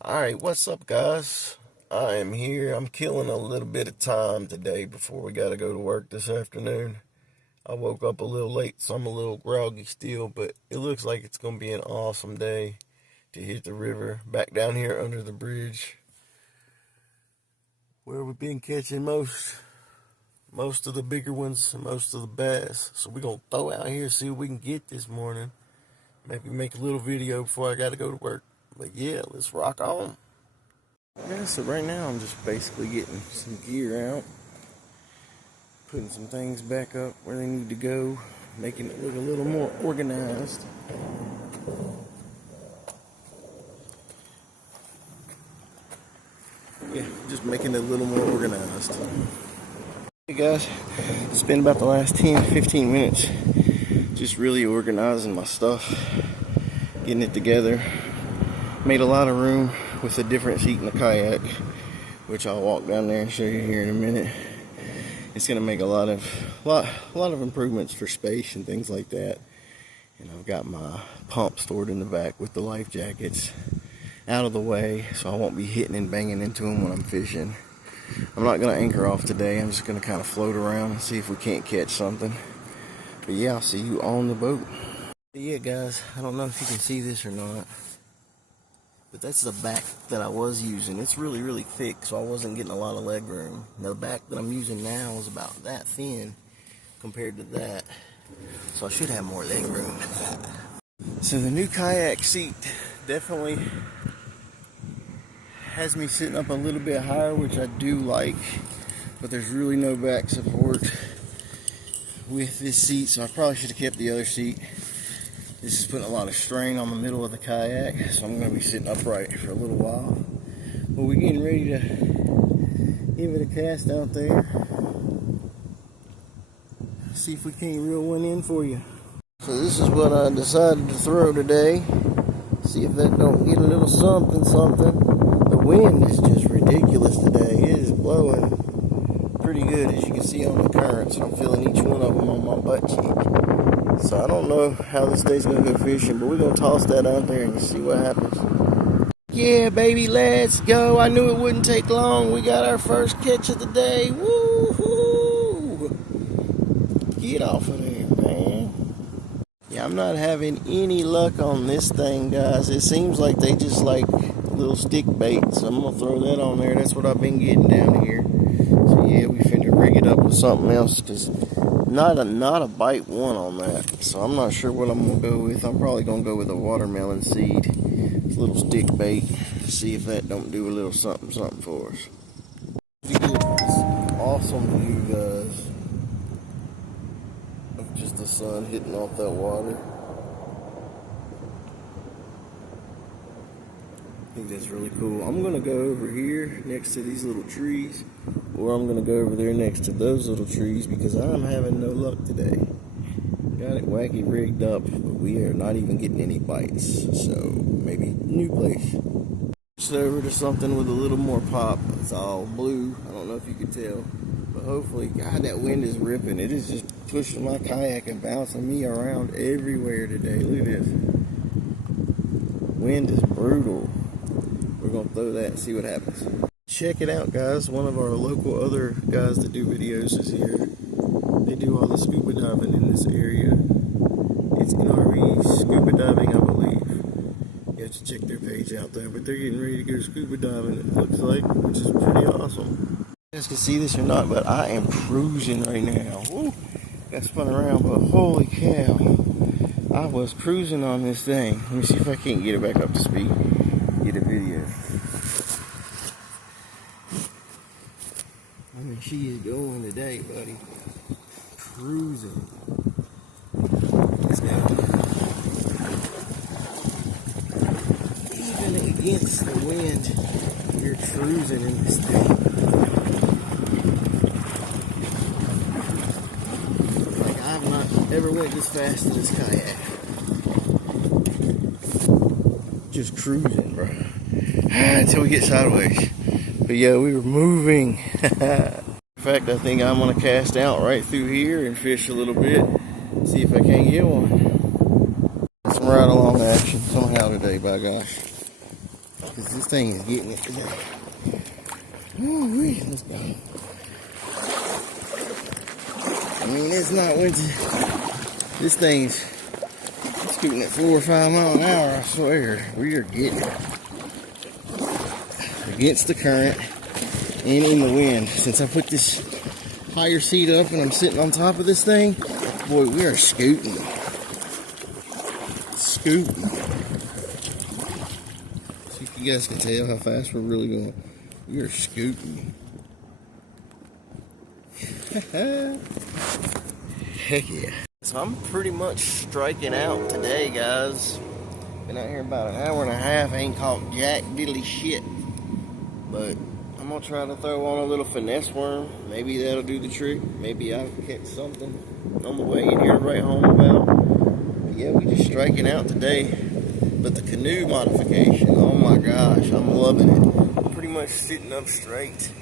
Alright, what's up, guys? I am here. I'm killing a little bit of time today before we gotta go to work this afternoon. I woke up a little late, so I'm a little groggy still, but it looks like it's gonna be an awesome day to hit the river back down here under the bridge where we've been catching most of the bigger ones and most of the bass. So we're gonna throw out here, see what we can get this morning. Maybe make a little video before I gotta go to work. But yeah, let's rock on. Yeah, so right now I'm just basically getting some gear out, putting some things back up where they need to go, making it look a little more organized. Yeah, just making it a little more organized. Hey guys, spent about the last 10-15 minutes just really organizing my stuff, getting it together. Made a lot of room with a different seat in the kayak, which I'll walk down there and show you here in a minute. It's going to make a lot of improvements for space and things like that. And I've got my pump stored in the back with the life jackets out of the way, so I won't be hitting and banging into them when I'm fishing. I'm not going to anchor off today. I'm just going to kind of float around and see if we can't catch something. But yeah, I'll see you on the boat. But yeah, guys, I don't know if you can see this or not, but that's the back that I was using. It's really, really thick, so I wasn't getting a lot of leg room. Now, the back that I'm using now is about that thin compared to that, so I should have more leg room. So the new kayak seat definitely has me sitting up a little bit higher, which I do like, but there's really no back support with this seat, so I probably should have kept the other seat. This is putting a lot of strain on the middle of the kayak, so I'm going to be sitting upright for a little while. But we're getting ready to give it a cast out there. See if we can't reel one in for you. So this is what I decided to throw today. See if that don't get a little something. The wind is just ridiculous today. It is blowing pretty good, as you can see on the currents. I'm feeling each one of them on my butt cheek. So I don't know how this day's going to go fishing, but we're going to toss that out there and see what happens. Yeah, baby, let's go. I knew it wouldn't take long. We got our first catch of the day. Woo-hoo! Get off of there, man. Yeah, I'm not having any luck on this thing, guys. It seems like they just like little stick bait, so I'm going to throw that on there. That's what I've been getting down here. So yeah, we finna rig it up with something else, because not a bite one on that. So I'm not sure what I'm going to go with. I'm probably going to go with a watermelon seed. It's a little stick bait. See if that don't do a little something for us. You get this awesome view, guys, of just the sun hitting off that water. I think that's really cool. I'm going to go over here next to these little trees, or I'm going to go over there next to those little trees, because I'm having no luck today. Got it wacky rigged up, but we are not even getting any bites. So maybe new place. Switched over to something with a little more pop. It's all blue. I don't know if you can tell, but hopefully, God, that wind is ripping. It is just pushing my kayak and bouncing me around everywhere today. Look at this. Wind is brutal. We're going to throw that and see what happens. Check it out, guys. One of our local other guys that do videos is here. They do all the scuba diving in this area. It's NRE Scuba Diving, I believe. You have to check their page out there. But they're getting ready to go scuba diving, it looks like, which is pretty awesome. You guys can see this or not, but I am cruising right now. Woo! Got spun around, but holy cow. I was cruising on this thing. Let me see if I can't get it back up to speed. Get a video. I mean, she is going today, buddy. Cruising. Let's go. Even against the wind, you're cruising in this thing. Like, I've not ever went this fast in this kayak. Just cruising, bro. Until we get sideways. But yeah, we were moving. In fact, I think I'm going to cast out right through here and fish a little bit. See if I can't get one. Some ride along action somehow today, by gosh. because this thing is getting it today. Ooh, let's go. I mean, it's not winter. This thing's scooting at 4 or 5 miles an hour, I swear. We are getting it. Against the current and in the wind. Since I put this higher seat up and I'm sitting on top of this thing, boy, we are scooting. Scooting. See if you guys can tell how fast we're really going. We are scooting. Heck yeah. So I'm pretty much striking out today, guys. Been out here about an hour and a half. Ain't caught jack diddly shit. But I'm gonna try to throw on a little finesse worm. Maybe that'll do the trick. Maybe I'll catch something on the way in here to write home about. But yeah, we just striking out today. But the canoe modification, oh my gosh, I'm loving it. I'm pretty much sitting up straight.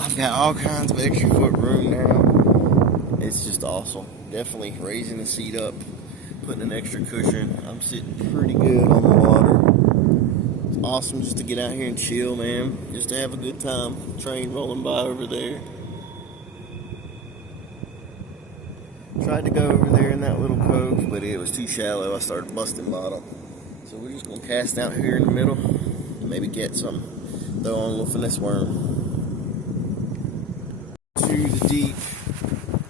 I've got all kinds of extra foot room now. It's just awesome. Definitely raising the seat up, putting an extra cushion. I'm sitting pretty good on the water. It's awesome just to get out here and chill, man. Just to have a good time. Train rolling by over there. Tried to go over there in that little cove, but it was too shallow. I started busting bottom. So we're just gonna cast out here in the middle and maybe get some. Throw on a little finesse worm. To the deep.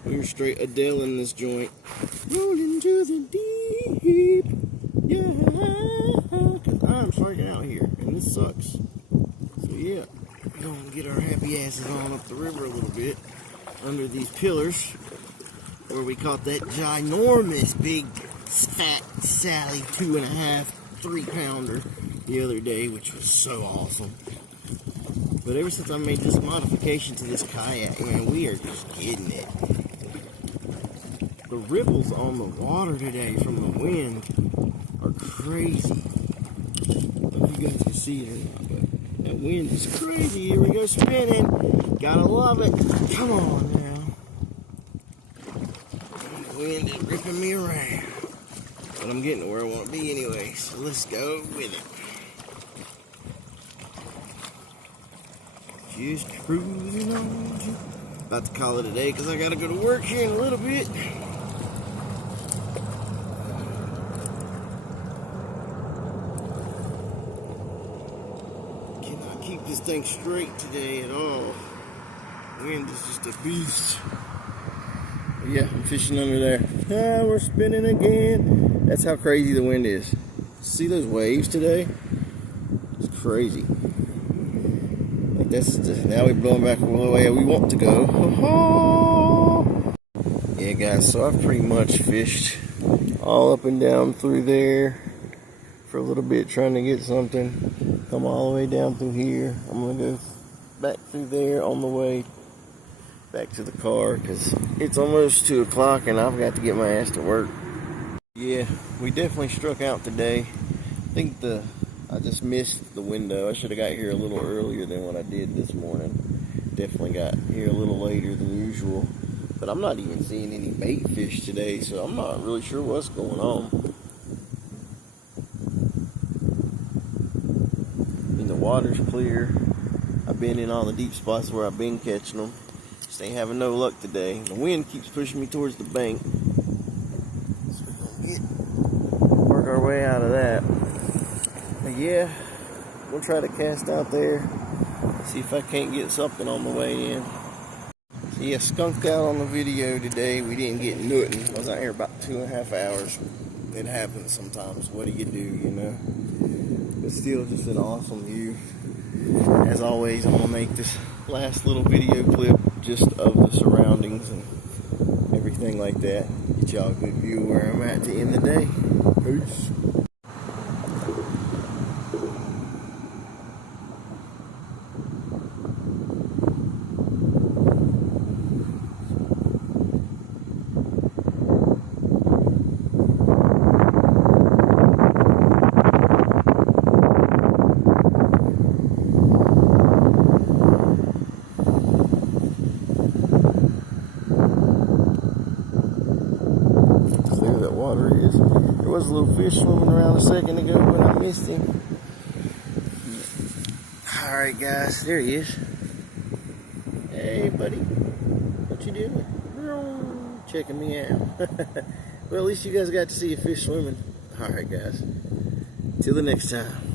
We're straight Adele in this joint. Rolling to the deep. Yeah. Cause I'm striking out here and this sucks. So yeah, we're gonna get our happy asses on up the river a little bit under these pillars where we caught that ginormous big fat Sally 2.5, 3 pounder the other day, which was so awesome. But ever since I made this modification to this kayak, man, we are just getting it. The ripples on the water today from the wind are crazy. I don't know if you guys can see it or not, but that wind is crazy. Here we go spinning. Gotta love it. Come on now. The wind is ripping me around. But I'm getting to where I want to be anyway, so let's go with it. Just cruising on. About to call it a day because I gotta go to work here in a little bit. Cannot keep this thing straight today at all. Wind is just a beast. But yeah, I'm fishing under there. Ah, we're spinning again. That's how crazy the wind is. See those waves today? It's crazy. That's just, now we're blowing back all the way we want to go. Yeah, guys, so I've pretty much fished all up and down through there for a little bit trying to get something. Come all the way down through here. I'm going to go back through there on the way back to the car because it's almost 2 o'clock and I've got to get my ass to work. Yeah, we definitely struck out today. I think I just missed the window. I should have got here a little earlier than what I did this morning. Definitely got here a little later than usual. But I'm not even seeing any bait fish today, so I'm not really sure what's going on. I mean, the water's clear. I've been in all the deep spots where I've been catching them. Just ain't having no luck today. The wind keeps pushing me towards the bank. So we're gonna work our way out of that. Yeah, we'll try to cast out there, see if I can't get something on the way in. So yeah, skunked out on the video today. We didn't get nothing. I was out here about 2.5 hours. It happens sometimes. What do, you know? But still, just an awesome view. As always, I'm gonna make this last little video clip just of the surroundings and everything like that. Get y'all a good view of where I'm at to end the day. Peace. There was a little fish swimming around a second ago when I missed him. Alright guys, there he is. Hey buddy, what you doing? Checking me out. Well, at least you guys got to see a fish swimming. Alright guys, till the next time.